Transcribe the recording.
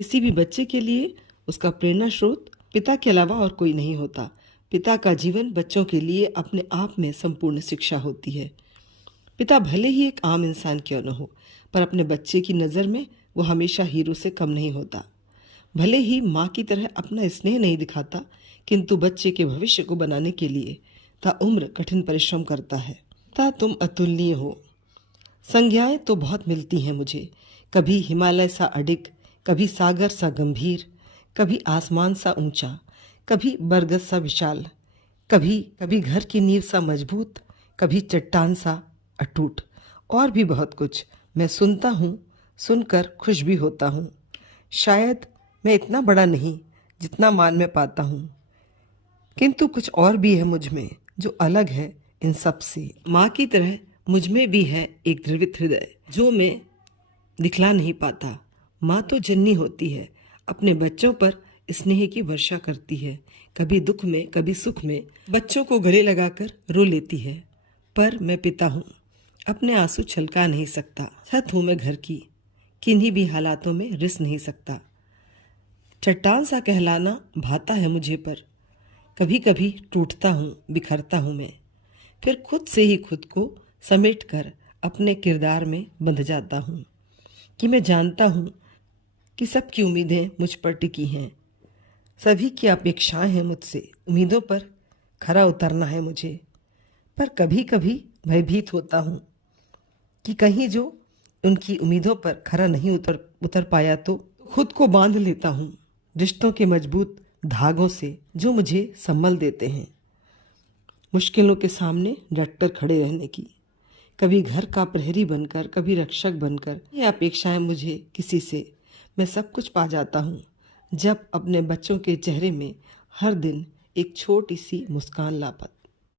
किसी भी बच्चे के लिए उसका प्रेरणा स्रोत पिता के अलावा और कोई नहीं होता। पिता का जीवन बच्चों के लिए अपने आप में संपूर्ण शिक्षा होती है। पिता भले ही एक आम इंसान क्यों न हो, पर अपने बच्चे की नज़र में वो हमेशा हीरो से कम नहीं होता। भले ही माँ की तरह अपना स्नेह नहीं दिखाता, किंतु बच्चे के भविष्य को बनाने के लिए ताउम्र कठिन परिश्रम करता है। पिता तुम अतुलनीय हो। संज्ञाएं तो बहुत मिलती हैं मुझे, कभी हिमालय सा अडिग, कभी सागर सा गंभीर, कभी आसमान सा ऊंचा, कभी बरगद सा विशाल, कभी कभी घर की नींव सा मजबूत, कभी चट्टान सा अटूट, और भी बहुत कुछ। मैं सुनता हूँ, सुनकर खुश भी होता हूँ। शायद मैं इतना बड़ा नहीं जितना मान में पाता हूँ, किंतु कुछ और भी है मुझ में जो अलग है इन सब से। माँ की तरह मुझ में भी है एक द्रवित हृदय जो मैं दिखला नहीं पाता। माँ तो जननी होती है, अपने बच्चों पर स्नेह की वर्षा करती है, कभी दुख में कभी सुख में बच्चों को गले लगाकर रो लेती है। पर मैं पिता हूँ, अपने आंसू छलका नहीं सकता। छत हूँ मैं घर की, किन्हीं भी हालातों में रिस नहीं सकता। चट्टान सा कहलाना भाता है मुझे, पर कभी कभी टूटता हूँ, बिखरता हूँ मैं, फिर खुद से ही खुद को समेट कर अपने किरदार में बंध जाता हूँ कि मैं जानता हूँ कि सबकी उम्मीदें मुझ पर टिकी हैं, सभी की अपेक्षाएं हैं मुझसे। उम्मीदों पर खरा उतरना है मुझे, पर कभी कभी भयभीत होता हूँ कि कहीं जो उनकी उम्मीदों पर खरा नहीं उतर पाया तो खुद को बांध लेता हूँ रिश्तों के मजबूत धागों से जो मुझे संभल देते हैं। मुश्किलों के सामने डटकर खड़े रहने की, कभी घर का प्रहरी बनकर, कभी रक्षक बनकर, ये अपेक्षाएं मुझे किसी से। मैं सब कुछ पा जाता हूँ जब अपने बच्चों के चेहरे में हर दिन एक छोटी सी मुस्कान ला पाता।